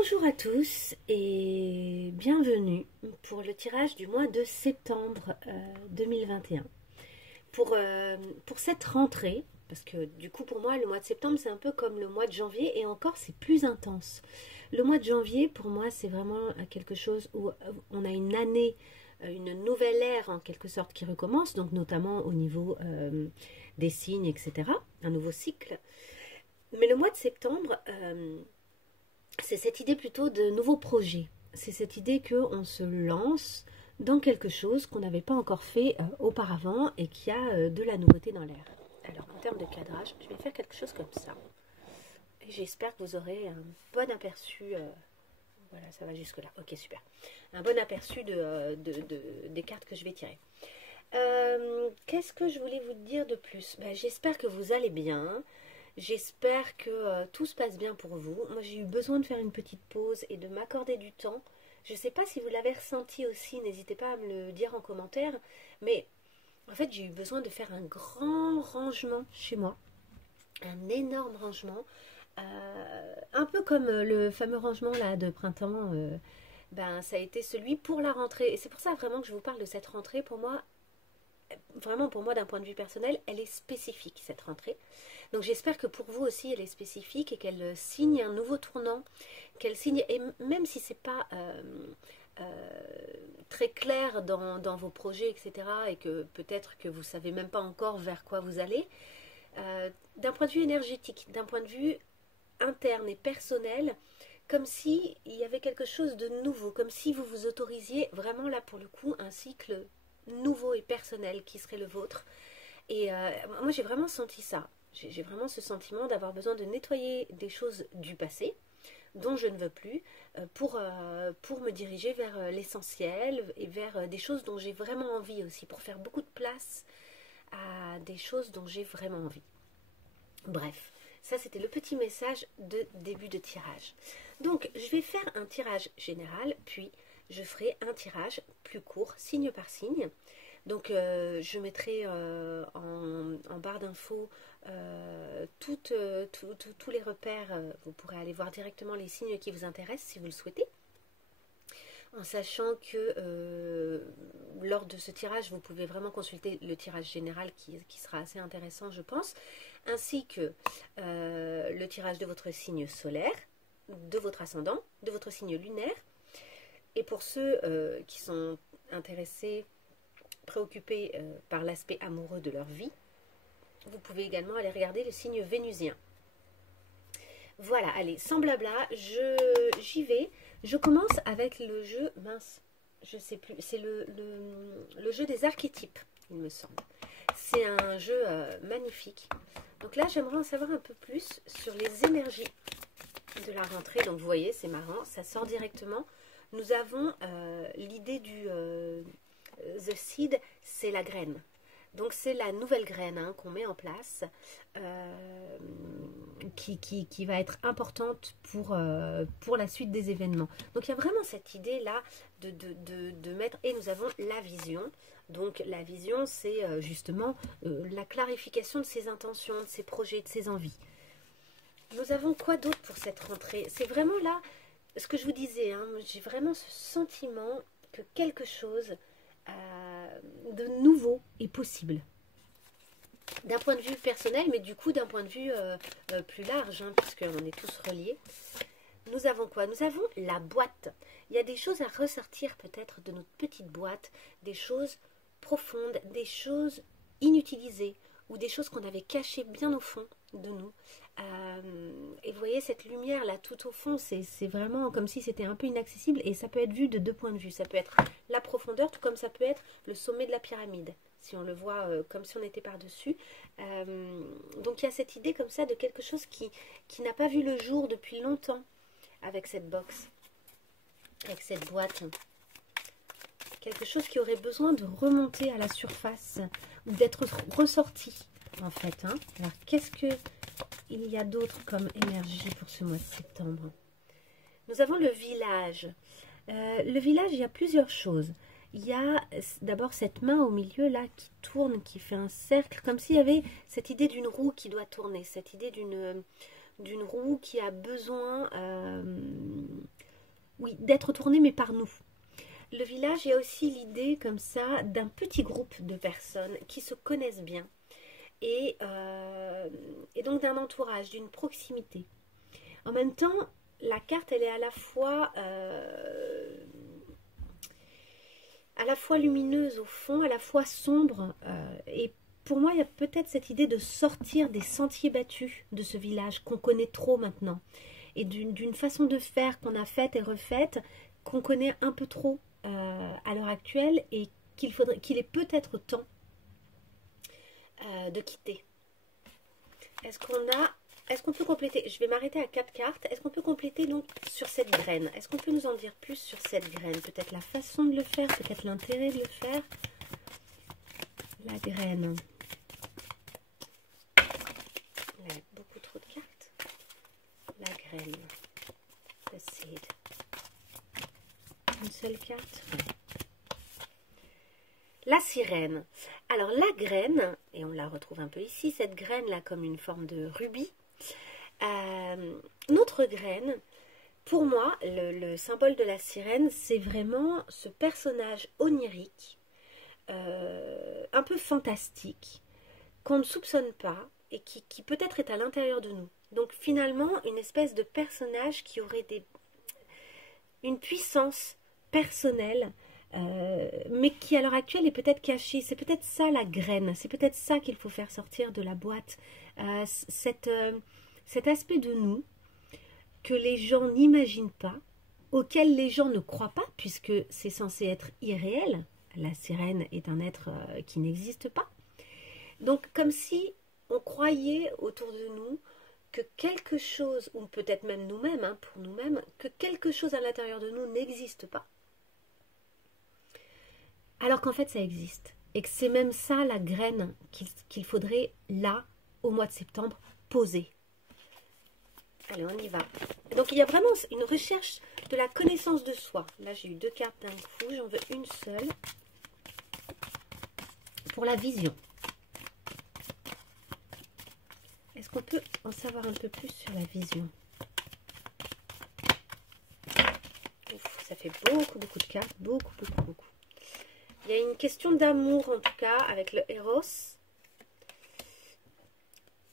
Bonjour à tous et bienvenue pour le tirage du mois de septembre 2021. Pour cette rentrée, parce que du coup pour moi le mois de septembre c'est un peu comme le mois de janvier et encore c'est plus intense. Le mois de janvier pour moi c'est vraiment quelque chose où on a une année, une nouvelle ère en quelque sorte qui recommence, donc notamment au niveau des signes, etc. Un nouveau cycle. Mais le mois de septembre... c'est cette idée plutôt de nouveaux projets. C'est cette idée qu'on se lance dans quelque chose qu'on n'avait pas encore fait auparavant et qui a de la nouveauté dans l'air. Alors en termes de cadrage, je vais faire quelque chose comme ça. Et j'espère que vous aurez un bon aperçu. Voilà, ça va jusque là. Ok, super. Un bon aperçu des cartes que je vais tirer. Qu'est-ce que je voulais vous dire de plus? J'espère que vous allez bien. J'espère que tout se passe bien pour vous. Moi, j'ai eu besoin de faire une petite pause et de m'accorder du temps. Je ne sais pas si vous l'avez ressenti aussi, n'hésitez pas à me le dire en commentaire. Mais en fait, j'ai eu besoin de faire un grand rangement chez moi. Un énorme rangement. Un peu comme le fameux rangement là de printemps. Ça a été celui pour la rentrée. Et c'est pour ça vraiment que je vous parle de cette rentrée. Pour moi, vraiment pour moi d'un point de vue personnel, elle est spécifique cette rentrée. Donc j'espère que pour vous aussi elle est spécifique et qu'elle signe un nouveau tournant, qu'elle signe, et même si c'est pas très clair dans vos projets, etc., et que peut-être que vous savez même pas encore vers quoi vous allez, d'un point de vue énergétique, d'un point de vue interne et personnel, comme si il y avait quelque chose de nouveau, comme si vous vous autorisiez vraiment là pour le coup un cycle nouveau et personnel qui serait le vôtre. Et moi j'ai vraiment senti ça. J'ai vraiment ce sentiment d'avoir besoin de nettoyer des choses du passé dont je ne veux plus pour me diriger vers l'essentiel et vers des choses dont j'ai vraiment envie aussi, pour faire beaucoup de place à des choses dont j'ai vraiment envie. Bref, ça c'était le petit message de début de tirage. Donc je vais faire un tirage général, puis je ferai un tirage plus court, signe par signe. Donc je mettrai en barre d'infos tous les repères. Vous pourrez aller voir directement les signes qui vous intéressent si vous le souhaitez. En sachant que lors de ce tirage, vous pouvez vraiment consulter le tirage général qui sera assez intéressant, je pense, ainsi que le tirage de votre signe solaire, de votre ascendant, de votre signe lunaire. Et pour ceux qui sont intéressés, préoccupés par l'aspect amoureux de leur vie, vous pouvez également aller regarder le signe vénusien. Voilà, allez, sans blabla, j'y vais. Je commence avec le jeu, mince, je sais plus, c'est le jeu des archétypes, il me semble. C'est un jeu magnifique. Donc là, j'aimerais en savoir un peu plus sur les énergies de la rentrée. Donc vous voyez, c'est marrant, ça sort directement. Nous avons l'idée du... The seed, c'est la graine. Donc c'est la nouvelle graine qu'on met en place qui va être importante pour la suite des événements. Donc il y a vraiment cette idée là de mettre, et nous avons la vision. Donc la vision c'est justement la clarification de ses intentions, de ses projets, de ses envies. Nous avons quoi d'autre pour cette rentrée? C'est vraiment là ce que je vous disais, j'ai vraiment ce sentiment que quelque chose de nouveau est possible. D'un point de vue personnel, mais du coup d'un point de vue plus large, puisqu'on est tous reliés. Nous avons quoi? Nous avons la boîte. Il y a des choses à ressortir peut-être de notre petite boîte, des choses profondes, des choses inutilisées, ou des choses qu'on avait cachées bien au fond de nous. Et vous voyez cette lumière là tout au fond, c'est vraiment comme si c'était un peu inaccessible, et ça peut être vu de deux points de vue. Ça peut être la profondeur, tout comme ça peut être le sommet de la pyramide, si on le voit comme si on était par-dessus. Donc il y a cette idée comme ça de quelque chose qui n'a pas vu le jour depuis longtemps avec cette box, avec cette boîte. Quelque chose qui aurait besoin de remonter à la surface ou d'être ressorti en fait. Alors qu'est-ce que il y a d'autre comme énergie pour ce mois de septembre? Nous avons le village. Le village, il y a plusieurs choses. Il y a d'abord cette main au milieu là qui tourne, qui fait un cercle, comme s'il y avait cette idée d'une roue qui doit tourner, cette idée d'une roue qui a besoin oui, d'être tourné, mais par nous. Le village, il y a aussi l'idée comme ça d'un petit groupe de personnes qui se connaissent bien et donc d'un entourage, d'une proximité. En même temps, la carte, elle est à la fois lumineuse au fond, à la fois sombre. Et pour moi, il y a peut-être cette idée de sortir des sentiers battus de ce village qu'on connaît trop maintenant. Et d'une façon de faire qu'on a faite et refaite, qu'on connaît un peu trop à l'heure actuelle et qu'il est peut-être temps de quitter. Est-ce qu'on peut compléter? Je vais m'arrêter à 4 cartes. Est-ce qu'on peut compléter donc sur cette graine? Est-ce qu'on peut nous en dire plus sur cette graine? Peut-être la façon de le faire, peut-être l'intérêt de le faire. La graine. Il y a beaucoup trop de cartes. La graine. The seed. Une seule carte. La sirène. Alors la graine, et on la retrouve un peu ici, cette graine là comme une forme de rubis. Notre graine, pour moi, le symbole de la sirène, c'est vraiment ce personnage onirique, un peu fantastique, qu'on ne soupçonne pas et qui peut-être est à l'intérieur de nous. Donc finalement, une espèce de personnage qui aurait une puissance personnelle, mais qui à l'heure actuelle est peut-être cachée. C'est peut-être ça la graine, c'est peut-être ça qu'il faut faire sortir de la boîte. Cet aspect de nous que les gens n'imaginent pas, auquel les gens ne croient pas, puisque c'est censé être irréel. La sirène est un être qui n'existe pas. Donc comme si on croyait autour de nous que quelque chose, ou peut-être même nous-mêmes, hein, pour nous-mêmes, que quelque chose à l'intérieur de nous n'existe pas. Alors qu'en fait ça existe. Et que c'est même ça la graine qu'il faudrait là, au mois de septembre, poser. Allez, on y va. Donc, il y a vraiment une recherche de la connaissance de soi. Là, j'ai eu 2 cartes d'un coup. J'en veux une seule. Pour la vision. Est-ce qu'on peut en savoir un peu plus sur la vision? Ouf, ça fait beaucoup, beaucoup de cartes. Beaucoup, beaucoup, beaucoup. Il y a une question d'amour, en tout cas, avec le Eros.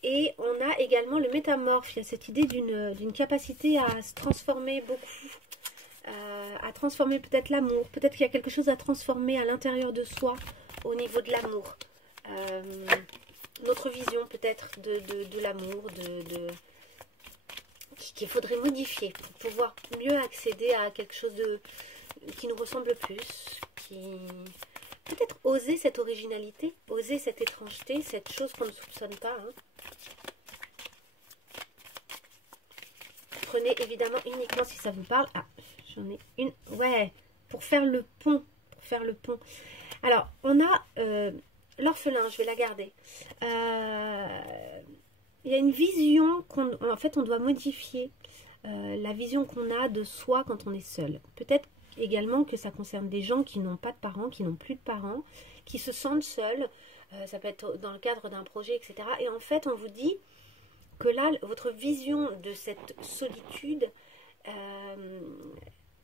Et on a également le métamorphe. Il y a cette idée d'une capacité à se transformer beaucoup, à transformer peut-être l'amour. Peut-être qu'il y a quelque chose à transformer à l'intérieur de soi au niveau de l'amour. Notre vision peut-être de l'amour, qu'il faudrait modifier pour pouvoir mieux accéder à quelque chose qui nous ressemble plus, peut-être oser cette originalité, oser cette étrangeté, cette chose qu'on ne soupçonne pas. Hein. Prenez évidemment uniquement si ça vous parle. Ah, j'en ai une. Ouais, pour faire le pont. Alors, on a l'orphelin, je vais la garder. Il y a une vision en fait, on doit modifier la vision qu'on a de soi quand on est seul. Peut-être également que ça concerne des gens qui n'ont pas de parents, qui n'ont plus de parents, qui se sentent seuls. Ça peut être dans le cadre d'un projet, etc. Et en fait, on vous dit que là, votre vision de cette solitude,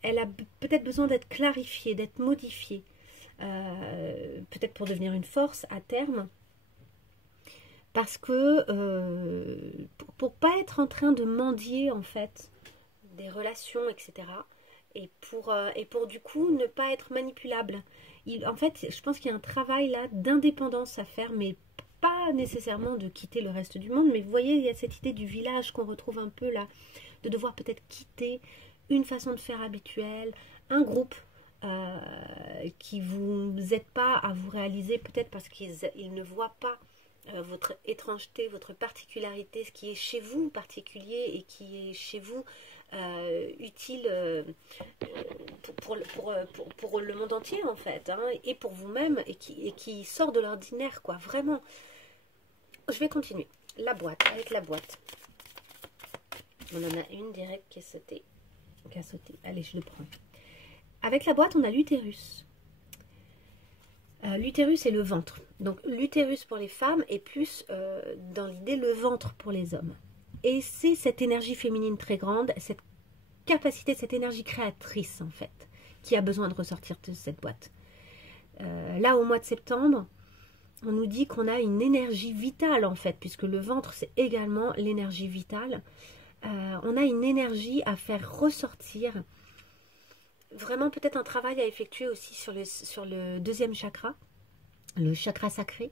elle a peut-être besoin d'être clarifiée, d'être modifiée. Peut-être pour devenir une force à terme. Parce que pour pas être en train de mendier en fait des relations, etc. Et pour du coup ne pas être manipulable. En fait, je pense qu'il y a un travail là d'indépendance à faire, mais pas nécessairement de quitter le reste du monde. Mais vous voyez, il y a cette idée du village qu'on retrouve un peu là, de devoir peut-être quitter une façon de faire habituelle, un groupe qui vous aide pas à vous réaliser, peut-être parce qu'ils ne voient pas votre étrangeté, votre particularité, ce qui est chez vous particulier et qui est chez vous utile pour le monde entier en fait, hein, et pour vous-même, et qui sort de l'ordinaire, quoi, vraiment. Je vais continuer. La boîte, avec la boîte. On en a une directe qui a sauté. Allez, je le prends. Avec la boîte, on a l'utérus. L'utérus est le ventre. Donc l'utérus pour les femmes est plus dans l'idée le ventre pour les hommes. Et c'est cette énergie féminine très grande, cette capacité, cette énergie créatrice en fait, qui a besoin de ressortir de cette boîte. Là, au mois de septembre, on nous dit qu'on a une énergie vitale en fait, puisque le ventre c'est également l'énergie vitale. On a une énergie à faire ressortir. Vraiment peut-être un travail à effectuer aussi sur le deuxième chakra, le chakra sacré.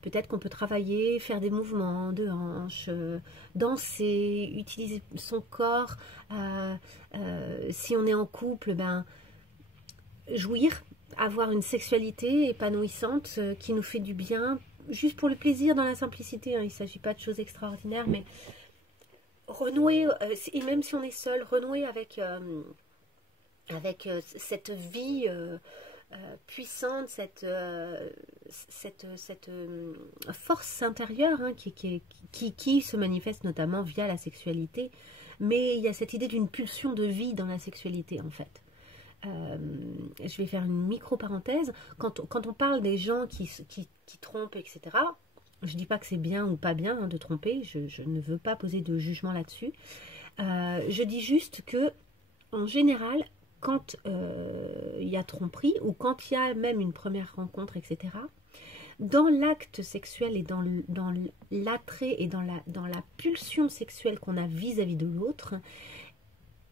Peut-être qu'on peut travailler, faire des mouvements de hanches, danser, utiliser son corps. Si on est en couple, ben, jouir, avoir une sexualité épanouissante qui nous fait du bien, juste pour le plaisir dans la simplicité. Hein. Il ne s'agit pas de choses extraordinaires, mais renouer, et même si on est seul, renouer avec cette vie puissante, cette force intérieure hein, qui se manifeste notamment via la sexualité. Mais il y a cette idée d'une pulsion de vie dans la sexualité en fait. Je vais faire une micro-parenthèse. Quand on parle des gens qui trompent, etc., je ne dis pas que c'est bien ou pas bien hein, de tromper, je ne veux pas poser de jugement là-dessus. Je dis juste que, en général, quand il y a tromperie ou quand il y a même une première rencontre, etc., dans l'acte sexuel et dans l'attrait et dans la pulsion sexuelle qu'on a vis-à-vis de l'autre,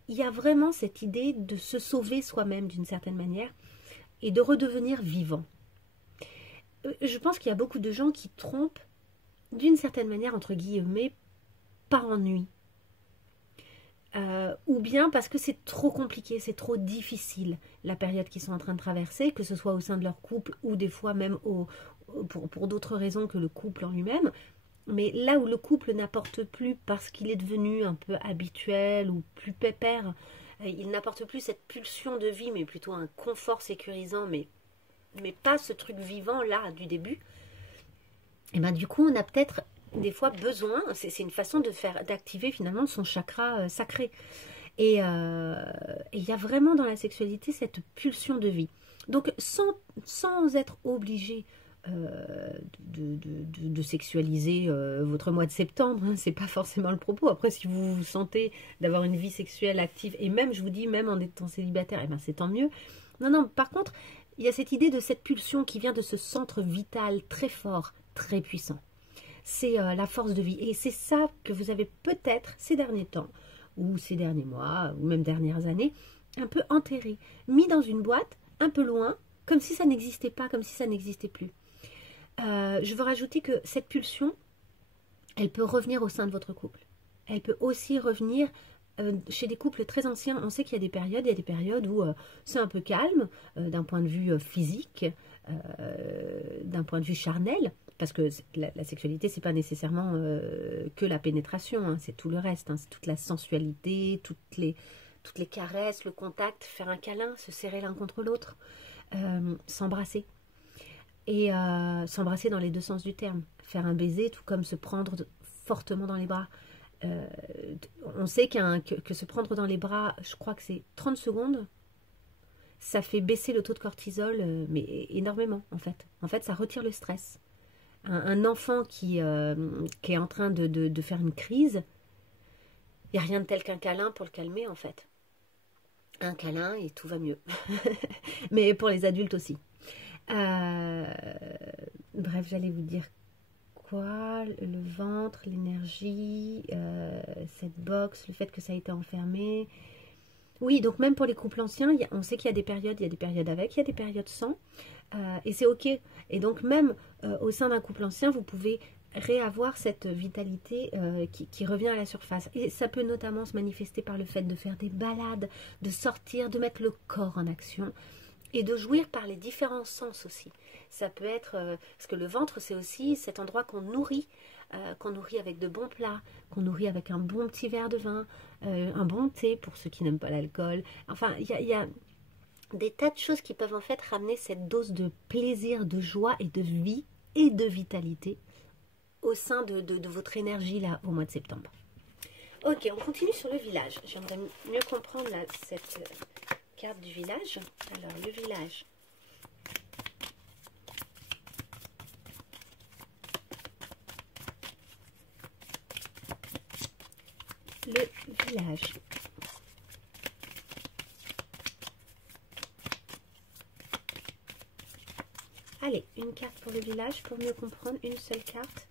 il y a vraiment cette idée de se sauver soi-même d'une certaine manière et de redevenir vivant. Je pense qu'il y a beaucoup de gens qui trompent d'une certaine manière, entre guillemets, par ennui. Ou bien parce que c'est trop compliqué, c'est trop difficile la période qu'ils sont en train de traverser, que ce soit au sein de leur couple ou des fois même pour d'autres raisons que le couple en lui-même. Mais là où le couple n'apporte plus parce qu'il est devenu un peu habituel ou plus pépère, il n'apporte plus cette pulsion de vie, mais plutôt un confort sécurisant, mais pas ce truc vivant là du début. Et ben du coup, on a peut-être des fois besoin, c'est une façon d'activer finalement son chakra sacré. Et il y a vraiment dans la sexualité cette pulsion de vie. Donc sans être obligé de sexualiser votre mois de septembre, hein, c'est pas forcément le propos. Après, si vous vous sentez d'avoir une vie sexuelle active, et même, je vous dis, même en étant célibataire, eh ben, c'est tant mieux. Non, par contre, il y a cette idée de cette pulsion qui vient de ce centre vital très fort, très puissant. C'est la force de vie. Et c'est ça que vous avez peut-être ces derniers temps, ou ces derniers mois, ou même dernières années, un peu enterré, mis dans une boîte, un peu loin, comme si ça n'existait pas, comme si ça n'existait plus. Je veux rajouter que cette pulsion, elle peut revenir au sein de votre couple. Elle peut aussi revenir chez des couples très anciens. On sait qu'il y a des périodes où c'est un peu calme d'un point de vue physique, d'un point de vue charnel, parce que la sexualité, c'est pas nécessairement que la pénétration, hein, c'est tout le reste, hein, c'est toute la sensualité, toutes les caresses, le contact, faire un câlin, se serrer l'un contre l'autre, s'embrasser. Et s'embrasser dans les deux sens du terme, faire un baiser, tout comme se prendre fortement dans les bras. On sait que se prendre dans les bras, je crois que c'est 30 secondes, ça fait baisser le taux de cortisol, mais énormément en fait. En fait, ça retire le stress. Un enfant qui est en train de faire une crise, il n'y a rien de tel qu'un câlin pour le calmer en fait. Un câlin et tout va mieux. Mais pour les adultes aussi. Bref, j'allais vous dire quoi, le ventre, l'énergie, cette box, le fait que ça a été enfermé. Oui, donc même pour les couples anciens, on sait qu'il y a des périodes avec, il y a des périodes sans, et c'est ok. Et donc même au sein d'un couple ancien, vous pouvez réavoir cette vitalité qui revient à la surface. Et ça peut notamment se manifester par le fait de faire des balades, de sortir, de mettre le corps en action. Et de jouir par les différents sens aussi. Ça peut être, parce que le ventre c'est aussi cet endroit qu'on nourrit avec de bons plats, qu'on nourrit avec un bon petit verre de vin, un bon thé pour ceux qui n'aiment pas l'alcool. Enfin, il y a des tas de choses qui peuvent en fait ramener cette dose de plaisir, de joie et de vie et de vitalité au sein de votre énergie là au mois de septembre. Ok, on continue sur le village. J'aimerais mieux comprendre là, cette carte du village. Alors, le village. Le village. Allez, une carte pour le village, pour mieux comprendre, une seule carte.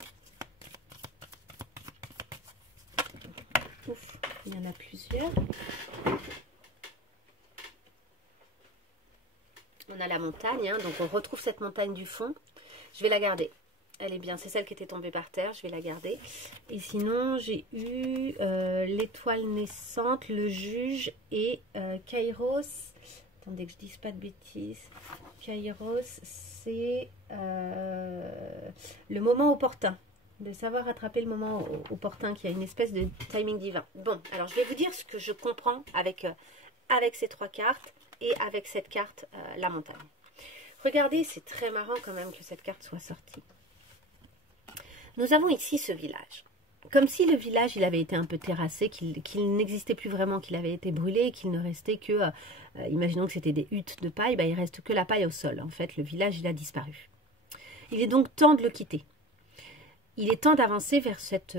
Ouf, il y en a plusieurs. On a la montagne, hein, donc on retrouve cette montagne du fond. Je vais la garder. Elle est bien, c'est celle qui était tombée par terre, je vais la garder. Et sinon, j'ai eu l'étoile naissante, le juge et Kairos. Attendez que je dise pas de bêtises. Kairos, c'est le moment opportun. De savoir attraper le moment opportun, qui a une espèce de timing divin. Bon, alors je vais vous dire ce que je comprends avec ces 3 cartes et avec cette carte, la montagne. Regardez, c'est très marrant quand même que cette carte soit sortie. Nous avons ici ce village. Comme si le village, il avait été un peu terrassé, qu'il n'existait plus vraiment, qu'il avait été brûlé, qu'il ne restait que, imaginons que c'était des huttes de paille, il ne reste que la paille au sol. En fait, le village, il a disparu. Il est donc temps de le quitter. Il est temps d'avancer vers cette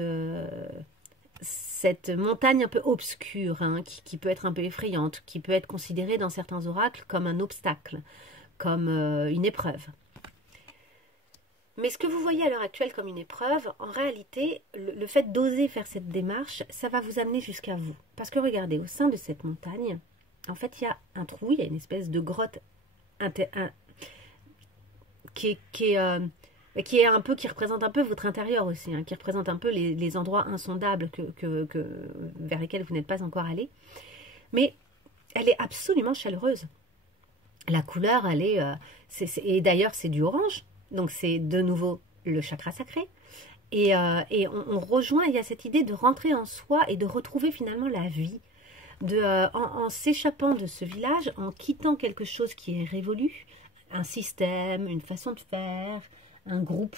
montagne un peu obscure, hein, qui peut être un peu effrayante, qui peut être considérée dans certains oracles comme un obstacle, comme une épreuve. Mais ce que vous voyez à l'heure actuelle comme une épreuve, en réalité, le fait d'oser faire cette démarche, ça va vous amener jusqu'à vous. Parce que regardez, au sein de cette montagne, en fait, il y a un trou, il y a une espèce de grotte qui représente un peu votre intérieur aussi, hein, qui représente un peu les endroits insondables vers lesquels vous n'êtes pas encore allé. Mais elle est absolument chaleureuse. La couleur, elle est... et d'ailleurs, c'est du orange. Donc, c'est de nouveau le chakra sacré. Et on rejoint, il y a cette idée de rentrer en soi et de retrouver finalement la vie. En s'échappant de ce village, en quittant quelque chose qui est révolu, un système, une façon de faire, un groupe.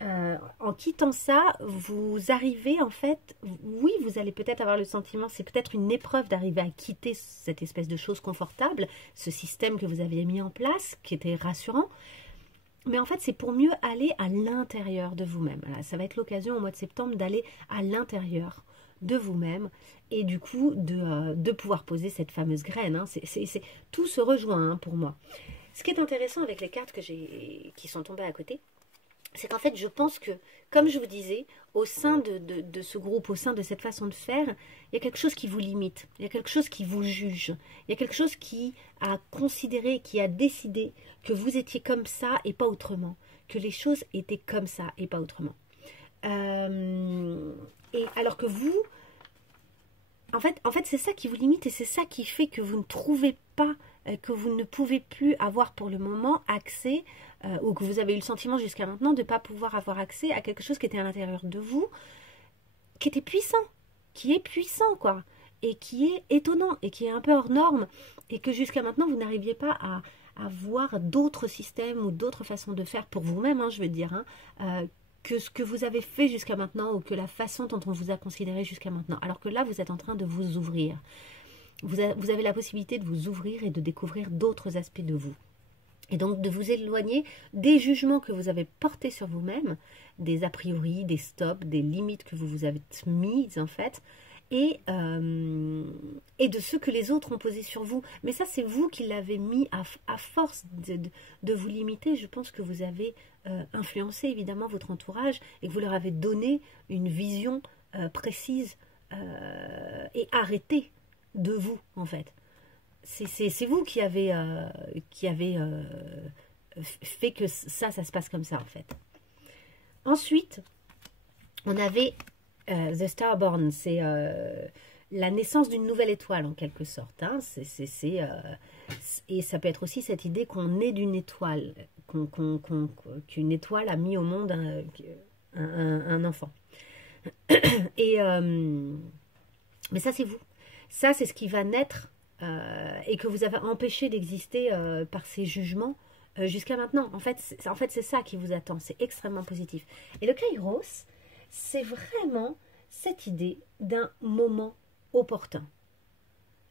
En quittant ça, vous arrivez en fait, oui, vous allez peut-être avoir le sentiment, c'est peut-être une épreuve d'arriver à quitter cette espèce de chose confortable, ce système que vous aviez mis en place, qui était rassurant. Mais en fait, c'est pour mieux aller à l'intérieur de vous-même. Voilà, ça va être l'occasion au mois de septembre d'aller à l'intérieur de vous-même et du coup de pouvoir poser cette fameuse graine. Hein. Tout se rejoint, hein, pour moi. Ce qui est intéressant avec les cartes qui sont tombées à côté, c'est qu'en fait, je pense que, comme je vous disais, au sein de ce groupe, au sein de cette façon de faire, il y a quelque chose qui vous limite, il y a quelque chose qui vous juge, il y a quelque chose qui a considéré, qui a décidé que vous étiez comme ça et pas autrement, que les choses étaient comme ça et pas autrement. Et alors que vous, en fait c'est ça qui vous limite et c'est ça qui fait que vous ne trouvez pas, que vous ne pouvez plus avoir pour le moment accès, ou que vous avez eu le sentiment jusqu'à maintenant de ne pas pouvoir avoir accès à quelque chose qui était à l'intérieur de vous, qui était puissant, qui est puissant, quoi, et qui est étonnant, et qui est un peu hors norme, et que jusqu'à maintenant, vous n'arriviez pas à voir d'autres systèmes ou d'autres façons de faire pour vous-même, hein, je veux dire, hein, que ce que vous avez fait jusqu'à maintenant, ou que la façon dont on vous a considéré jusqu'à maintenant. Alors que là, vous êtes en train de vous ouvrir. Vous avez la possibilité de vous ouvrir et de découvrir d'autres aspects de vous. Et donc de vous éloigner des jugements que vous avez portés sur vous-même, des a priori, des stops, des limites que vous vous avez mises en fait, et de ceux que les autres ont posés sur vous. Mais ça, c'est vous qui l'avez mis à force de vous limiter. Je pense que vous avez influencé évidemment votre entourage et que vous leur avez donné une vision précise et arrêtée de vous en fait. C'est vous qui avez fait que ça se passe comme ça en fait. Ensuite, on avait The Starborn, c'est la naissance d'une nouvelle étoile en quelque sorte. Hein. Et ça peut être aussi cette idée qu'on est d'une étoile, qu'une étoile a mis au monde un enfant. Mais ça c'est vous. Ça c'est ce qui va naître. Et que vous avez empêché d'exister par ces jugements jusqu'à maintenant. En fait, c'est ça qui vous attend. C'est extrêmement positif. Et le Kairos, c'est vraiment cette idée d'un moment opportun.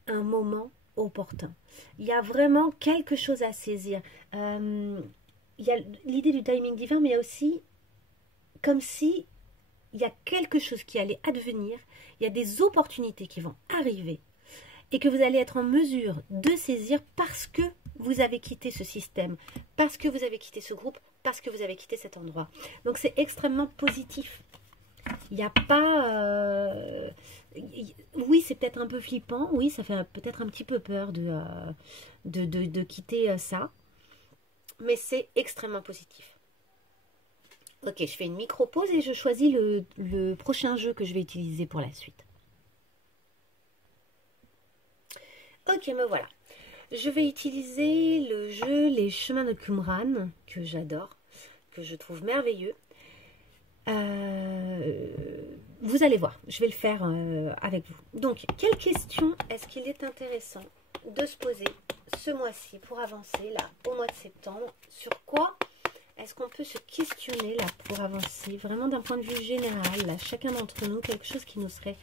Un moment opportun. Il y a vraiment quelque chose à saisir. Il y a l'idée du timing divin, mais il y a aussi comme si il y a quelque chose qui allait advenir. Il y a des opportunités qui vont arriver. et que vous allez être en mesure de saisir parce que vous avez quitté ce système, parce que vous avez quitté ce groupe, parce que vous avez quitté cet endroit. Donc c'est extrêmement positif. Il n'y a pas... oui, c'est peut-être un peu flippant, oui, ça fait peut-être un petit peu peur de quitter ça, mais c'est extrêmement positif. Ok, je fais une micro-pause et je choisis le prochain jeu que je vais utiliser pour la suite. Ok, me voilà. Je vais utiliser le jeu Les Chemins de Qumran, que j'adore, que je trouve merveilleux. Vous allez voir, je vais le faire avec vous. Donc, quelle question est-ce qu'il est intéressant de se poser ce mois-ci pour avancer, là, au mois de septembre? Sur quoi est-ce qu'on peut se questionner, là, pour avancer, vraiment d'un point de vue général, là, chacun d'entre nous, quelque chose qui nous serait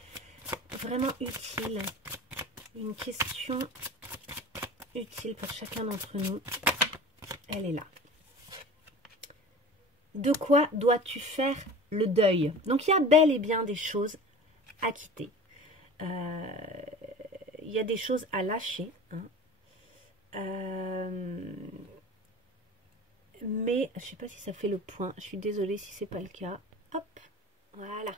vraiment utile? Une question utile pour chacun d'entre nous, elle est là. De quoi dois-tu faire le deuil? Donc il y a bel et bien des choses à quitter. Il y a des choses à lâcher. Hein. Mais je ne sais pas si ça fait le point. Je suis désolée si ce n'est pas le cas. Hop, voilà.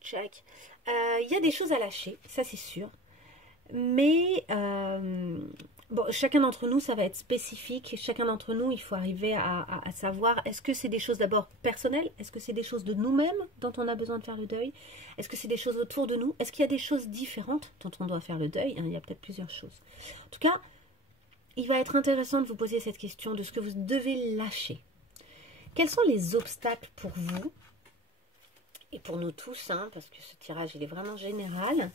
Check. Il y a des choses à lâcher, ça c'est sûr. Mais bon, chacun d'entre nous, ça va être spécifique. Chacun d'entre nous, il faut arriver à savoir, est-ce que c'est des choses d'abord personnelles? Est-ce que c'est des choses de nous-mêmes dont on a besoin de faire le deuil? Est-ce que c'est des choses autour de nous? Est-ce qu'il y a des choses différentes dont on doit faire le deuil? Il y a peut-être plusieurs choses. En tout cas, il va être intéressant de vous poser cette question de ce que vous devez lâcher. Quels sont les obstacles pour vous? Et pour nous tous, hein, parce que ce tirage, il est vraiment général.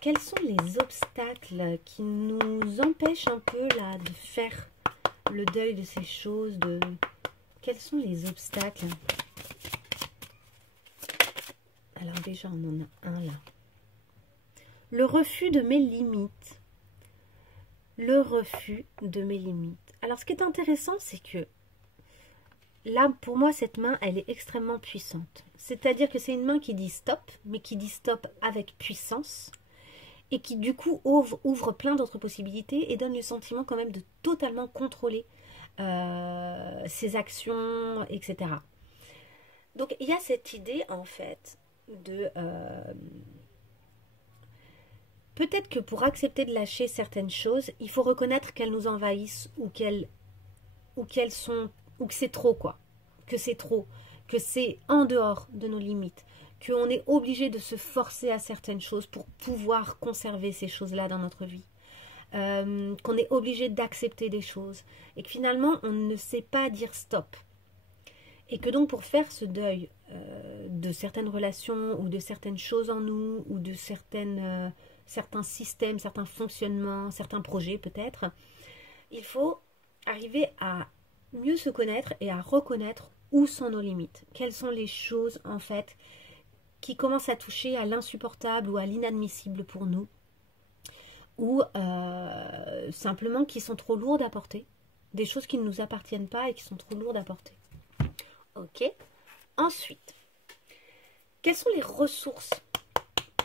Quels sont les obstacles qui nous empêchent un peu là de faire le deuil de ces choses? Quels sont les obstacles? Alors déjà, on en a un là. Le refus de mes limites. Le refus de mes limites. Alors ce qui est intéressant, c'est que là, pour moi, cette main, elle est extrêmement puissante. C'est-à-dire que c'est une main qui dit stop, mais qui dit stop avec puissance, et qui, du coup, ouvre plein d'autres possibilités et donne le sentiment quand même de totalement contrôler ses actions, etc. Donc, il y a cette idée, en fait, de... peut-être que pour accepter de lâcher certaines choses, il faut reconnaître qu'elles nous envahissent ou qu'elles sont... ou que c'est trop, quoi. Que c'est trop, que c'est en dehors de nos limites, qu'on est obligé de se forcer à certaines choses pour pouvoir conserver ces choses-là dans notre vie, qu'on est obligé d'accepter des choses, et que finalement, on ne sait pas dire stop. Et que donc, pour faire ce deuil de certaines relations, ou de certaines choses en nous, ou de certains systèmes, certains fonctionnements, certains projets peut-être, il faut arriver à mieux se connaître et à reconnaître où sont nos limites. Quelles sont les choses, en fait, qui commencent à toucher à l'insupportable ou à l'inadmissible pour nous, ou simplement qui sont trop lourdes à porter, des choses qui ne nous appartiennent pas et qui sont trop lourdes à porter. Ok. Ensuite, quelles sont les ressources?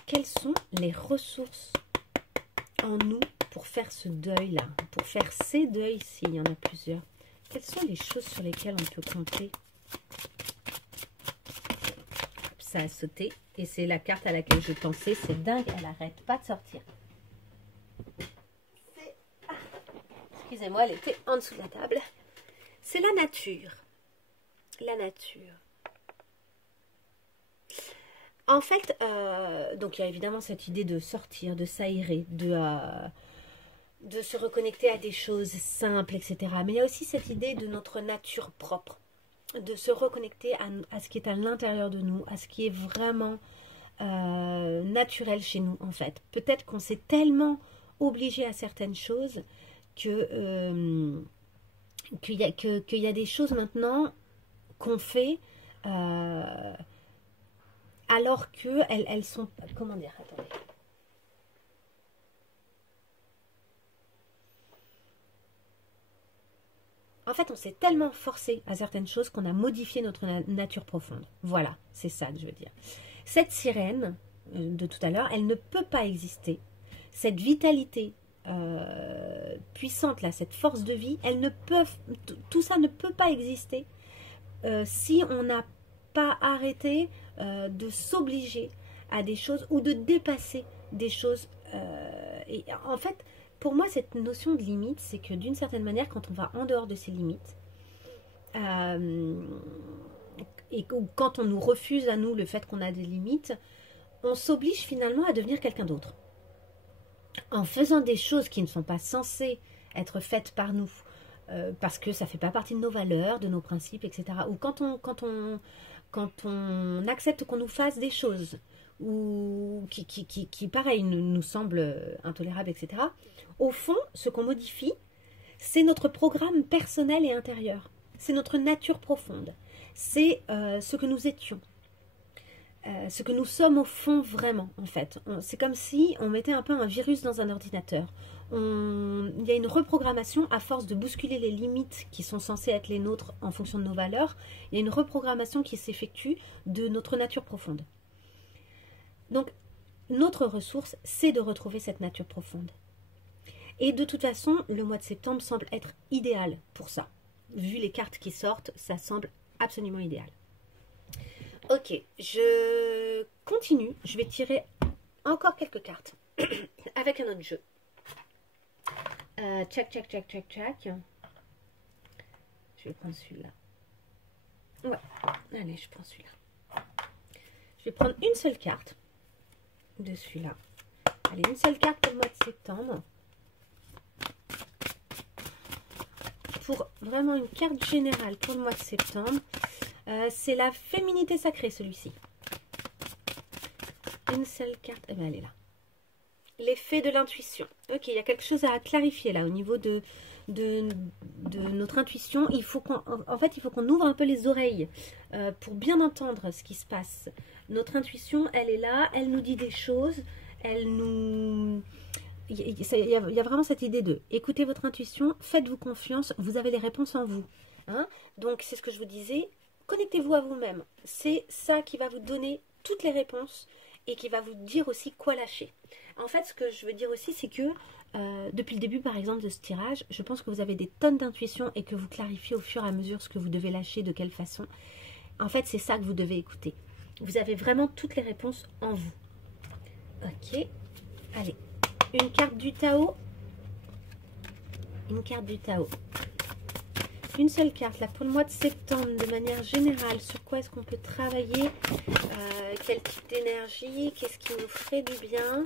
Quelles sont les ressources en nous pour faire ce deuil-là, pour faire ces deuils s'il y en a plusieurs? Quelles sont les choses sur lesquelles on peut compter? Ça a sauté et c'est la carte à laquelle je pensais. C'est dingue, elle n'arrête pas de sortir. Excusez-moi, elle était en dessous de la table. C'est la nature. La nature. En fait, donc il y a évidemment cette idée de sortir, de s'aérer, de se reconnecter à des choses simples, etc. Mais il y a aussi cette idée de notre nature propre, de se reconnecter à ce qui est à l'intérieur de nous, à ce qui est vraiment naturel chez nous, en fait. Peut-être qu'on s'est tellement obligé à certaines choses qu'il y a des choses maintenant qu'on fait alors qu'elles sont... Comment dire? Attendez. En fait, on s'est tellement forcé à certaines choses qu'on a modifié notre nature profonde. Voilà, c'est ça que je veux dire. Cette sirène, de tout à l'heure, elle ne peut pas exister. Cette vitalité puissante, là, cette force de vie, tout ça ne peut pas exister si on n'a pas arrêté de s'obliger à des choses ou de dépasser des choses. Et en fait, pour moi, cette notion de limite, c'est que d'une certaine manière, quand on va en dehors de ces limites, et quand on nous refuse à nous le fait qu'on a des limites, on s'oblige finalement à devenir quelqu'un d'autre. En faisant des choses qui ne sont pas censées être faites par nous, parce que ça ne fait pas partie de nos valeurs, de nos principes, etc. Ou quand on accepte qu'on nous fasse des choses ou qui pareil, nous semblent intolérables, etc. Au fond, ce qu'on modifie, c'est notre programme personnel et intérieur. C'est notre nature profonde. C'est ce que nous étions. Ce que nous sommes au fond vraiment, en fait. C'est comme si on mettait un peu un virus dans un ordinateur. Il y a une reprogrammation à force de bousculer les limites qui sont censées être les nôtres en fonction de nos valeurs. Il y a une reprogrammation qui s'effectue de notre nature profonde. Donc, notre ressource, c'est de retrouver cette nature profonde. Et de toute façon, le mois de septembre semble être idéal pour ça. Vu les cartes qui sortent, ça semble absolument idéal. Ok, je continue. Je vais tirer encore quelques cartes avec un autre jeu. Tchac. Je vais prendre celui-là. Ouais, allez, je prends celui-là. Je vais prendre une seule carte de celui-là. Allez, une seule carte pour le mois de septembre. Pour vraiment une carte générale pour le mois de septembre. C'est la féminité sacrée, celui-ci. Une seule carte. Eh bien, elle est là. L'effet de l'intuition. Ok, il y a quelque chose à clarifier là au niveau de notre intuition. Il faut qu'on ouvre un peu les oreilles pour bien entendre ce qui se passe. Notre intuition, elle est là, elle nous dit des choses, elle nous... Il y a vraiment cette idée de écoutez votre intuition, faites-vous confiance, vous avez les réponses en vous. Hein? Donc, c'est ce que je vous disais, connectez-vous à vous-même. C'est ça qui va vous donner toutes les réponses et qui va vous dire aussi quoi lâcher. En fait, ce que je veux dire aussi, c'est que depuis le début, par exemple, de ce tirage, je pense que vous avez des tonnes d'intuition et que vous clarifiez au fur et à mesure ce que vous devez lâcher, de quelle façon. En fait, c'est ça que vous devez écouter. Vous avez vraiment toutes les réponses en vous. Ok. Allez. Une carte du Tao. Une carte du Tao. Une seule carte, là, pour le mois de septembre, de manière générale. Sur quoi est-ce qu'on peut travailler? Quel type d'énergie? Qu'est-ce qui nous ferait du bien?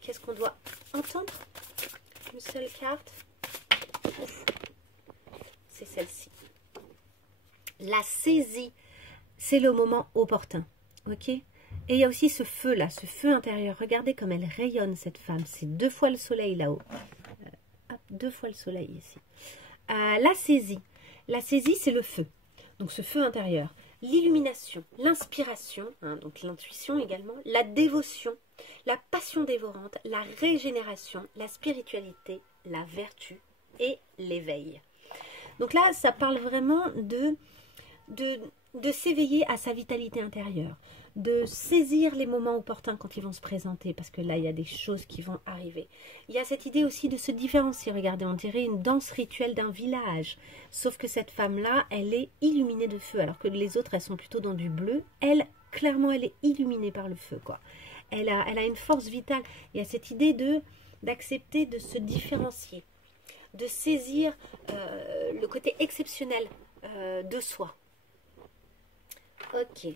Qu'est-ce qu'on doit entendre? Une seule carte. C'est celle-ci. La saisie. C'est le moment opportun. Ok? Et il y a aussi ce feu là, ce feu intérieur. Regardez comme elle rayonne cette femme. C'est 2 fois le soleil là-haut. 2 fois le soleil ici. La saisie. La saisie, c'est le feu. Donc ce feu intérieur. L'illumination, l'inspiration, hein, donc l'intuition également, la dévotion, la passion dévorante, la régénération, la spiritualité, la vertu et l'éveil. Donc là, ça parle vraiment de s'éveiller à sa vitalité intérieure, de saisir les moments opportuns quand ils vont se présenter, parce que là, il y a des choses qui vont arriver. Il y a cette idée aussi de se différencier. Regardez, on dirait une danse rituelle d'un village, sauf que cette femme-là, elle est illuminée de feu, alors que les autres, elles sont plutôt dans du bleu. Elle, clairement, elle est illuminée par le feu, quoi. Elle a une force vitale. Il y a cette idée d'accepter de se différencier, de saisir le côté exceptionnel de soi. Ok.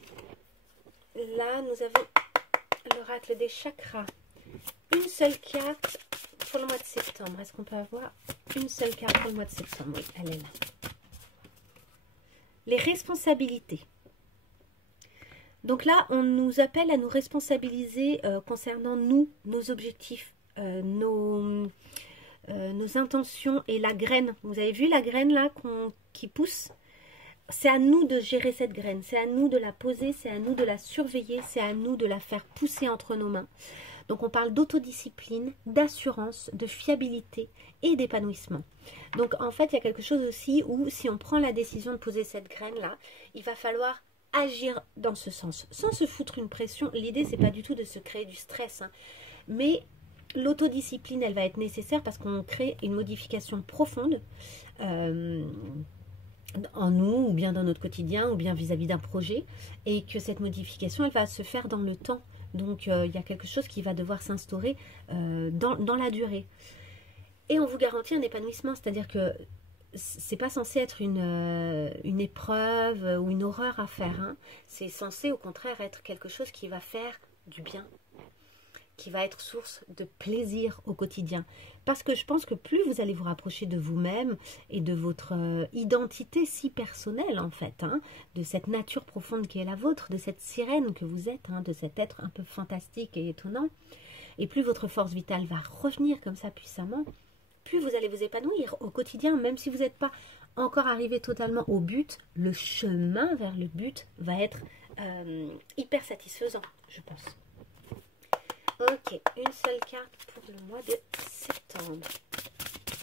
Là, nous avons l'oracle des chakras. Une seule carte pour le mois de septembre. Est-ce qu'on peut avoir une seule carte pour le mois de septembre? Oui, elle est là. Les responsabilités. Donc là, on nous appelle à nous responsabiliser concernant nous, nos objectifs, nos intentions et la graine. Vous avez vu la graine là qui pousse? C'est à nous de gérer cette graine, c'est à nous de la poser, c'est à nous de la surveiller, c'est à nous de la faire pousser entre nos mains. Donc on parle d'autodiscipline, d'assurance, de fiabilité et d'épanouissement. Donc en fait, il y a quelque chose aussi où si on prend la décision de poser cette graine-là, il va falloir agir dans ce sens, sans se foutre une pression. L'idée, c'est pas du tout de se créer du stress, hein, mais l'autodiscipline, elle va être nécessaire parce qu'on crée une modification profonde en nous, ou bien dans notre quotidien, ou bien vis-à-vis d'un projet, et que cette modification, elle va se faire dans le temps. Donc, il y a quelque chose qui va devoir s'instaurer dans la durée. Et on vous garantit un épanouissement, c'est-à-dire que c'est pas censé être une épreuve ou une horreur à faire, hein. C'est censé au contraire être quelque chose qui va faire du bien, qui va être source de plaisir au quotidien. Parce que je pense que plus vous allez vous rapprocher de vous-même et de votre identité si personnelle en fait, hein, de cette nature profonde qui est la vôtre, de cette sirène que vous êtes, hein, de cet être un peu fantastique et étonnant, et plus votre force vitale va revenir comme ça puissamment, plus vous allez vous épanouir au quotidien, même si vous n'êtes pas encore arrivé totalement au but, le chemin vers le but va être hyper satisfaisant, je pense. Ok, une seule carte pour le mois de septembre.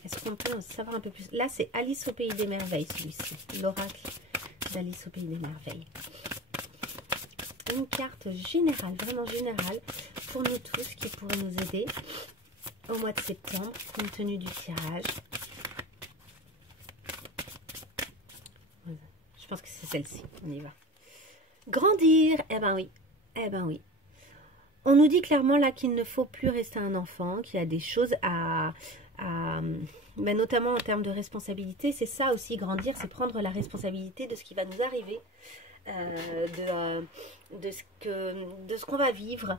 Est-ce qu'on peut en savoir un peu plus? Là, c'est Alice au Pays des Merveilles, celui-ci. L'oracle d'Alice au Pays des Merveilles. Une carte générale, vraiment générale, pour nous tous, qui pourrait nous aider au mois de septembre, compte tenu du tirage. Je pense que c'est celle-ci. On y va. Grandir. Eh ben oui. Eh ben oui. On nous dit clairement là qu'il ne faut plus rester un enfant, qu'il y a des choses ben notamment en termes de responsabilité. C'est ça aussi, grandir, c'est prendre la responsabilité de ce qui va nous arriver, de ce qu'on va vivre.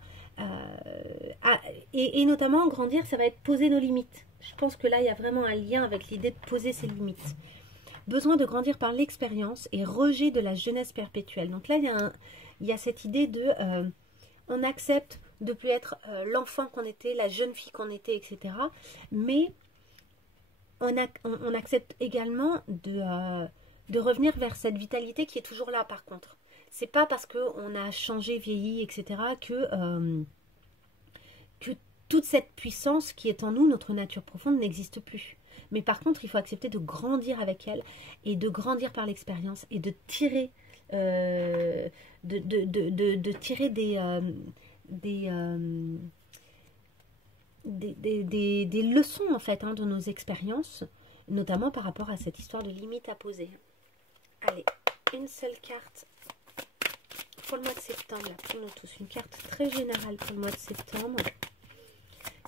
Et notamment, grandir, ça va être poser nos limites. Je pense que là, il y a vraiment un lien avec l'idée de poser ses limites. Besoin de grandir par l'expérience et rejet de la jeunesse perpétuelle. Donc là, il y a cette idée de... on accepte de ne plus être l'enfant qu'on était, la jeune fille qu'on était, etc. Mais on accepte également de revenir vers cette vitalité qui est toujours là par contre. C'est pas parce qu'on a changé, vieilli, etc. que toute cette puissance qui est en nous, notre nature profonde, n'existe plus. Mais par contre, il faut accepter de grandir avec elle et de grandir par l'expérience et de tirer... de tirer des leçons en fait, hein, de nos expériences, notamment par rapport à cette histoire de limite à poser. Allez, une seule carte pour le mois de septembre, là, pour nous tous, une carte très générale pour le mois de septembre,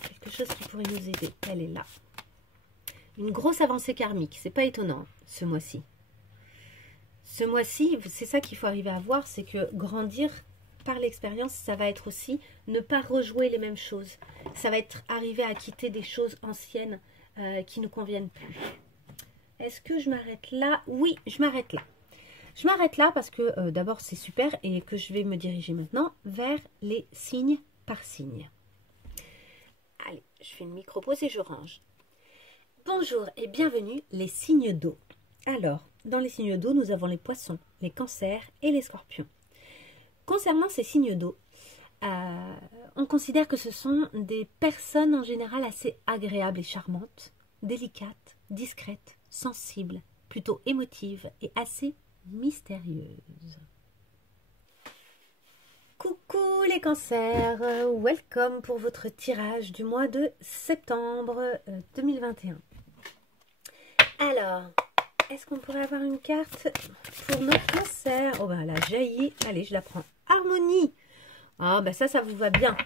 quelque chose qui pourrait nous aider. Elle est là, une grosse avancée karmique, c'est pas étonnant ce mois-ci. Ce mois-ci, c'est ça qu'il faut arriver à voir, c'est que grandir par l'expérience, ça va être aussi ne pas rejouer les mêmes choses. Ça va être arriver à quitter des choses anciennes qui ne nous conviennent plus. Est-ce que je m'arrête là? Oui, je m'arrête là. Je m'arrête là parce que d'abord c'est super et que je vais me diriger maintenant vers les signes par signe. Allez, je fais une micro-pause et je range. Bonjour et bienvenue les signes d'eau. Alors, dans les signes d'eau, nous avons les poissons, les cancers et les scorpions. Concernant ces signes d'eau, on considère que ce sont des personnes en général assez agréables et charmantes, délicates, discrètes, sensibles, plutôt émotives et assez mystérieuses. Coucou les cancers, welcome pour votre tirage du mois de septembre 2021. Alors... est-ce qu'on pourrait avoir une carte pour notre cancer? Oh ben elle a jailli. Allez, je la prends. Harmonie. Ah ben ça vous va bien.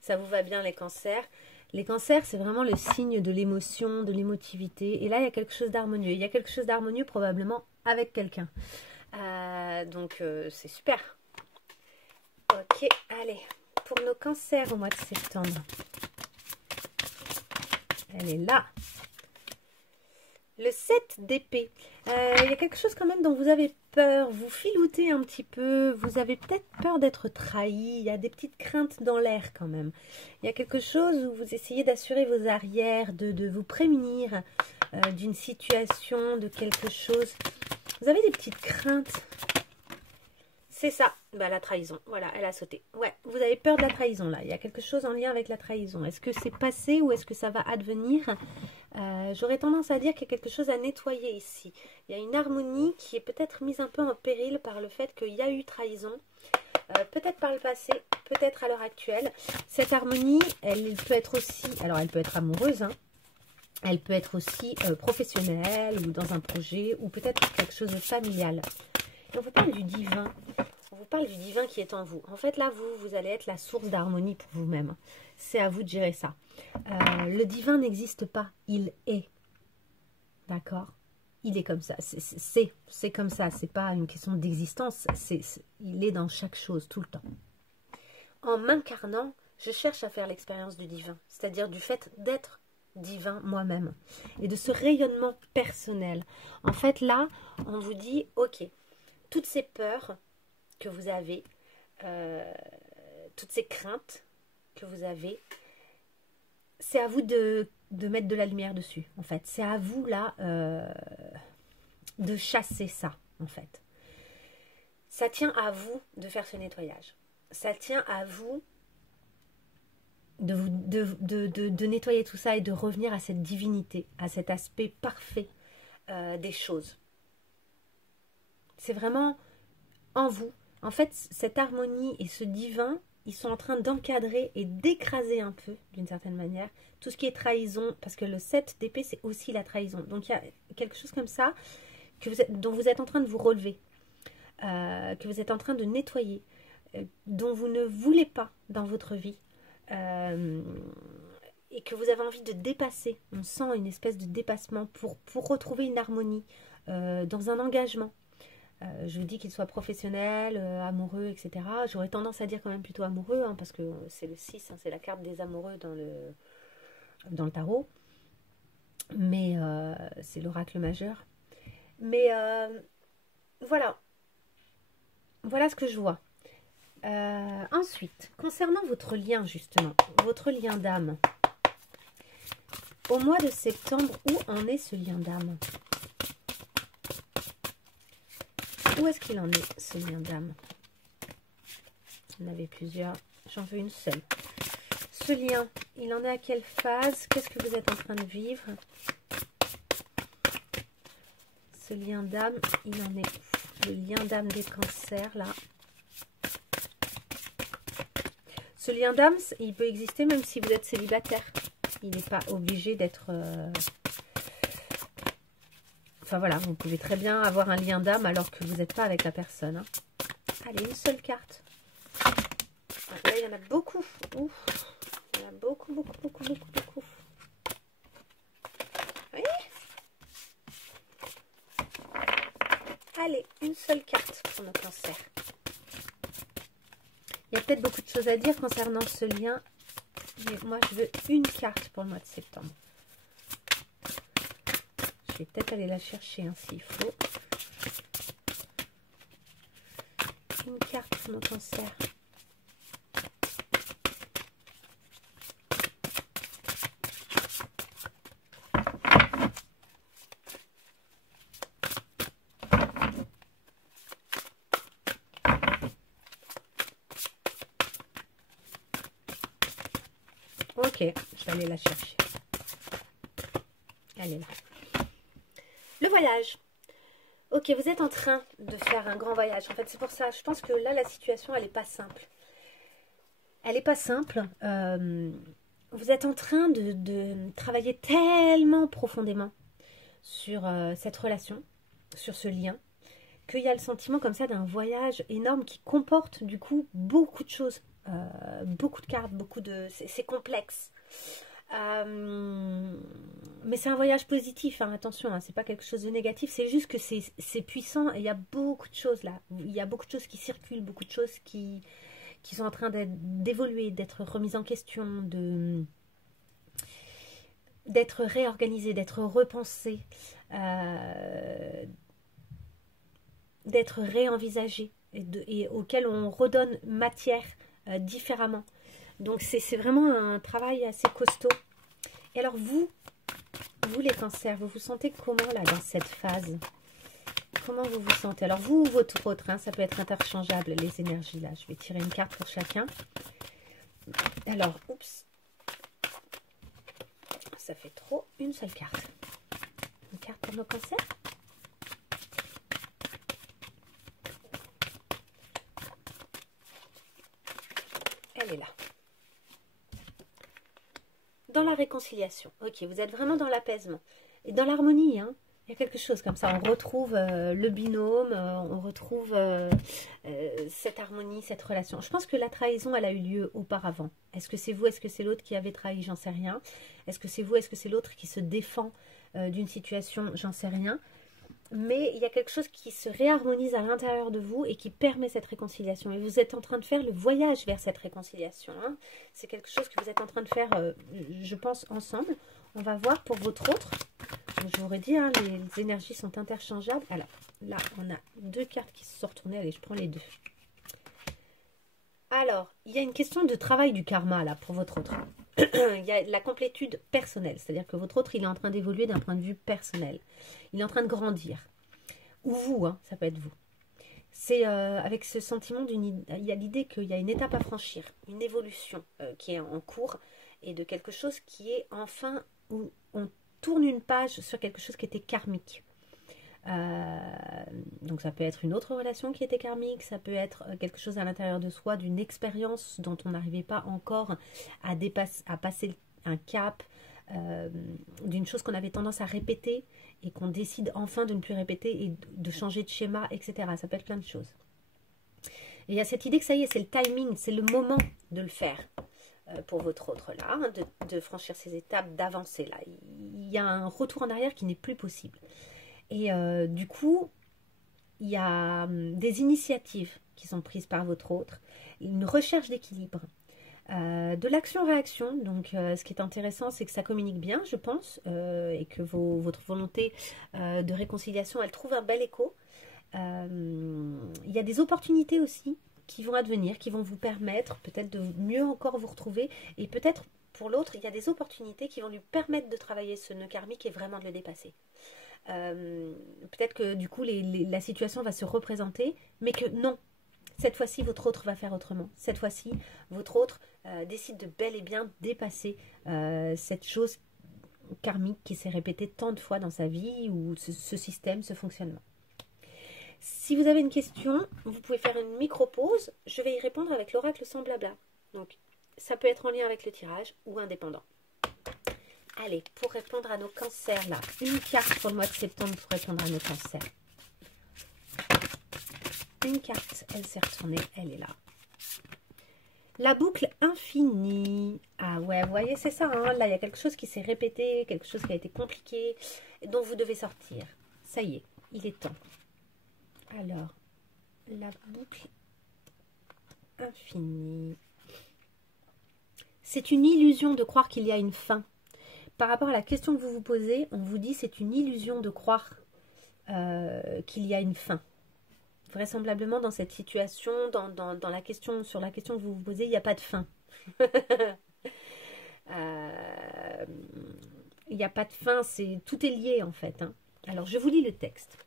Ça vous va bien les cancers. Les cancers, c'est vraiment le signe de l'émotion, de l'émotivité. Et là, il y a quelque chose d'harmonieux. Il y a quelque chose d'harmonieux probablement avec quelqu'un. Donc, c'est super. Ok, allez. Pour nos cancers au mois de septembre. Elle est là. Le 7 d'épée. Il y a quelque chose quand même dont vous avez peur. Vous filoutez un petit peu. Vous avez peut-être peur d'être trahi. Il y a des petites craintes dans l'air quand même. Il y a quelque chose où vous essayez d'assurer vos arrières, de vous prémunir d'une situation, de quelque chose. Vous avez des petites craintes. C'est ça, bah, la trahison. Voilà, elle a sauté. Ouais, vous avez peur de la trahison là. Il y a quelque chose en lien avec la trahison. Est-ce que c'est passé ou est-ce que ça va advenir? J'aurais tendance à dire qu'il y a quelque chose à nettoyer ici. Il y a une harmonie qui est peut-être mise un peu en péril par le fait qu'il y a eu trahison. Peut-être par le passé, peut-être à l'heure actuelle. Cette harmonie, elle peut être aussi... Alors, elle peut être amoureuse, hein. Elle peut être aussi professionnelle ou dans un projet ou peut-être quelque chose de familial. Et on vous parle du divin. On vous parle du divin qui est en vous. En fait, là, vous allez être la source d'harmonie pour vous-même. C'est à vous de gérer ça. Le divin n'existe pas. Il est. D'accord? Il est comme ça. C'est comme ça. C'est pas une question d'existence. Il est dans chaque chose, tout le temps. En m'incarnant, je cherche à faire l'expérience du divin. C'est-à-dire du fait d'être divin moi-même. Et de ce rayonnement personnel. En fait, là, on vous dit, ok, toutes ces peurs que vous avez, toutes ces craintes que vous avez, c'est à vous de mettre de la lumière dessus, en fait. C'est à vous, là, de chasser ça, en fait. Ça tient à vous de faire ce nettoyage. Ça tient à vous de nettoyer tout ça et de revenir à cette divinité, à cet aspect parfait des choses. C'est vraiment en vous. En fait, cette harmonie et ce divin, ils sont en train d'encadrer et d'écraser un peu, d'une certaine manière, tout ce qui est trahison, parce que le 7 d'épée, c'est aussi la trahison. Donc, il y a quelque chose comme ça dont vous êtes en train de vous relever, que vous êtes en train de nettoyer, dont vous ne voulez pas dans votre vie, et que vous avez envie de dépasser. On sent une espèce de dépassement pour retrouver une harmonie dans un engagement. Je vous dis qu'il soit professionnel, amoureux, etc. J'aurais tendance à dire quand même plutôt amoureux, hein, parce que c'est le 6, hein, c'est la carte des amoureux dans le tarot. Mais c'est l'oracle majeur. Mais voilà. Voilà ce que je vois. Ensuite, concernant votre lien justement, votre lien d'âme. Au mois de septembre, où en est ce lien d'âme? Où est-ce qu'il en est, ce lien d'âme? Il y en avait plusieurs. J'en veux une seule. Ce lien, il en est à quelle phase? Qu'est-ce que vous êtes en train de vivre? Ce lien d'âme, il en est... Le lien d'âme des cancers, là. Ce lien d'âme, il peut exister même si vous êtes célibataire. Il n'est pas obligé d'être... Enfin voilà, vous pouvez très bien avoir un lien d'âme alors que vous n'êtes pas avec la personne. Hein. Allez, une seule carte. Là, il y en a beaucoup. Ouf. Il y en a beaucoup, beaucoup, beaucoup, beaucoup, beaucoup. Oui. Allez, une seule carte pour nos cancers. Il y a peut-être beaucoup de choses à dire concernant ce lien. Mais moi, je veux une carte pour le mois de septembre. Je vais peut-être aller la chercher hein, s'il faut. Une carte pour nos cancers. Ok, je vais aller la chercher. Elle est là. Le voyage. Ok, vous êtes en train de faire un grand voyage. En fait, c'est pour ça. Je pense que là, la situation, elle n'est pas simple. Elle n'est pas simple. Vous êtes en train de travailler tellement profondément sur cette relation, sur ce lien, qu'il y a le sentiment comme ça d'un voyage énorme qui comporte du coup beaucoup de choses. Beaucoup de cartes, beaucoup de... C'est complexe. Mais c'est un voyage positif, hein, attention, hein, c'est pas quelque chose de négatif, c'est juste que c'est puissant et il y a beaucoup de choses là. Il y a beaucoup de choses qui circulent, beaucoup de choses qui sont en train d'évoluer, d'être remises en question, d'être réorganisées, d'être repensées, d'être réenvisagées et auxquelles on redonne matière différemment. Donc c'est vraiment un travail assez costaud. Et alors vous les cancers, vous vous sentez comment là dans cette phase? comment vous vous sentez? Alors vous ou votre autre, hein, ça peut être interchangeable les énergies là. Je vais tirer une carte pour chacun. Alors, oups. Ça fait trop, une seule carte. Une carte pour nos cancers. Elle est là. Dans la réconciliation. Ok, vous êtes vraiment dans l'apaisement. Et dans l'harmonie, hein. Il y a quelque chose comme ça. On retrouve le binôme, on retrouve cette harmonie, cette relation. Je pense que la trahison, elle a eu lieu auparavant. Est-ce que c'est vous, est-ce que c'est l'autre qui avait trahi? J'en sais rien. Est-ce que c'est vous, est-ce que c'est l'autre qui se défend d'une situation? J'en sais rien. Mais il y a quelque chose qui se réharmonise à l'intérieur de vous et qui permet cette réconciliation. Et vous êtes en train de faire le voyage vers cette réconciliation. Hein. C'est quelque chose que vous êtes en train de faire, je pense, ensemble. On va voir pour votre autre. Je vous aurais dit, hein, les énergies sont interchangeables. Alors, là, on a deux cartes qui se sont retournées. Allez, je prends les deux. Alors, il y a une question de travail du karma, là, pour votre autre. Il y a la complétude personnelle. C'est-à-dire que votre autre, il est en train d'évoluer d'un point de vue personnel. Il est en train de grandir. Ou vous, hein, ça peut être vous. C'est avec ce sentiment il y a l'idée qu'il y a une étape à franchir, une évolution qui est en cours et de quelque chose qui est enfin où on tourne une page sur quelque chose qui était karmique. Donc ça peut être une autre relation qui était karmique, ça peut être quelque chose à l'intérieur de soi, d'une expérience dont on n'arrivait pas encore à passer un cap, d'une chose qu'on avait tendance à répéter et qu'on décide enfin de ne plus répéter et de changer de schéma, etc. Ça peut être plein de choses. Et il y a cette idée que ça y est, c'est le timing, c'est le moment de le faire pour votre autre là, hein, de franchir ces étapes, d'avancer là. Il y a un retour en arrière qui n'est plus possible. Et du coup, il y a des initiatives qui sont prises par votre autre, une recherche d'équilibre, de l'action-réaction. Donc, ce qui est intéressant, c'est que ça communique bien, je pense, et que votre volonté de réconciliation, elle trouve un bel écho. Il y a des opportunités aussi qui vont advenir, qui vont vous permettre peut-être de mieux encore vous retrouver, et peut-être pour l'autre, il y a des opportunités qui vont lui permettre de travailler ce nœud karmique et vraiment de le dépasser. Peut-être que du coup la situation va se représenter, mais que non, cette fois-ci votre autre va faire autrement. Cette fois-ci votre autre décide de bel et bien dépasser cette chose karmique qui s'est répétée tant de fois dans sa vie, ou ce système, ce fonctionnement. Si vous avez une question, vous pouvez faire une micro-pause, je vais y répondre avec l'oracle sans blabla. Donc ça peut être en lien avec le tirage ou indépendant. Allez, pour répondre à nos cancers, là, une carte pour le mois de septembre pour répondre à nos cancers. Une carte, elle s'est retournée, elle est là. La boucle infinie. Ah ouais, vous voyez, c'est ça, hein, là, il y a quelque chose qui s'est répété, quelque chose qui a été compliqué, dont vous devez sortir. Ça y est, il est temps. Alors, la boucle infinie. C'est une illusion de croire qu'il y a une fin. Par rapport à la question que vous vous posez, on vous dit c'est une illusion de croire qu'il y a une fin. Vraisemblablement, dans cette situation, dans la question, sur la question que vous vous posez, il n'y a pas de fin. Il n'y a pas de fin, tout est lié en fait. Hein. Alors, je vous lis le texte.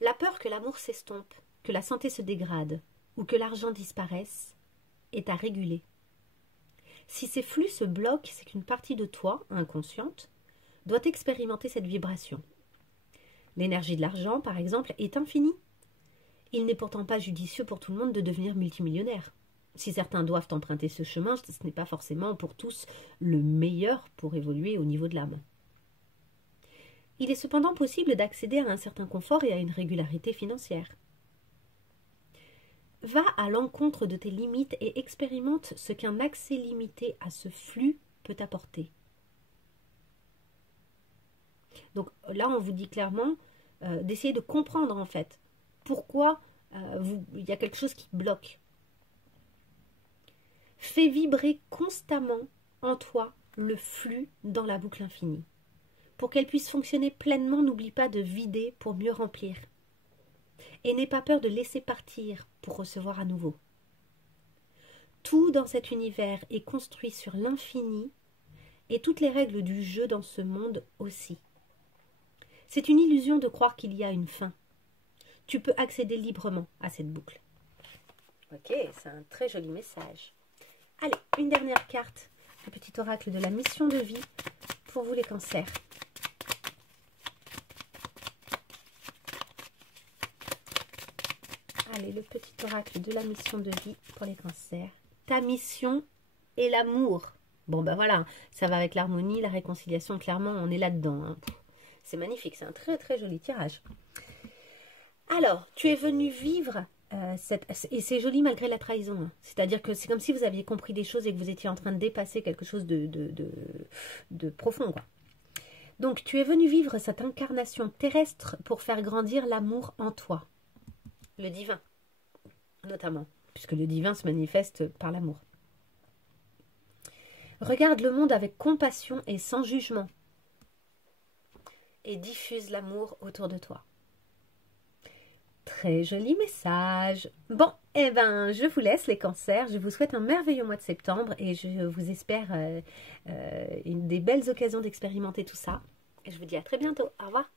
La peur que l'amour s'estompe, que la santé se dégrade ou que l'argent disparaisse est à réguler. Si ces flux se bloquent, c'est qu'une partie de toi, inconsciente, doit expérimenter cette vibration. L'énergie de l'argent, par exemple, est infinie. Il n'est pourtant pas judicieux pour tout le monde de devenir multimillionnaire. Si certains doivent emprunter ce chemin, ce n'est pas forcément pour tous le meilleur pour évoluer au niveau de l'âme. Il est cependant possible d'accéder à un certain confort et à une régularité financière. Va à l'encontre de tes limites et expérimente ce qu'un accès limité à ce flux peut apporter. Donc là, on vous dit clairement d'essayer de comprendre en fait pourquoi il y a quelque chose qui bloque. Fais vibrer constamment en toi le flux dans la boucle infinie. Pour qu'elle puisse fonctionner pleinement, n'oublie pas de vider pour mieux remplir. Et n'aie pas peur de laisser partir pour recevoir à nouveau. Tout dans cet univers est construit sur l'infini et toutes les règles du jeu dans ce monde aussi. C'est une illusion de croire qu'il y a une fin. tu peux accéder librement à cette boucle. Ok, c'est un très joli message. Allez, une dernière carte, le petit oracle de la mission de vie pour vous les cancers. Allez, le petit oracle de la mission de vie pour les cancers. Ta mission est l'amour. Bon, ben voilà, ça va avec l'harmonie, la réconciliation, clairement, on est là-dedans. Hein. C'est magnifique, c'est un très très joli tirage. Alors, tu es venu vivre, et c'est joli malgré la trahison. Hein. C'est-à-dire que c'est comme si vous aviez compris des choses et que vous étiez en train de dépasser quelque chose de profond, quoi. Donc, tu es venu vivre cette incarnation terrestre pour faire grandir l'amour en toi. Le divin, notamment, puisque le divin se manifeste par l'amour. Regarde le monde avec compassion et sans jugement. Et diffuse l'amour autour de toi. Très joli message. Bon, eh ben, je vous laisse les cancers. Je vous souhaite un merveilleux mois de septembre et je vous espère des belles occasions d'expérimenter tout ça. Et je vous dis à très bientôt. Au revoir.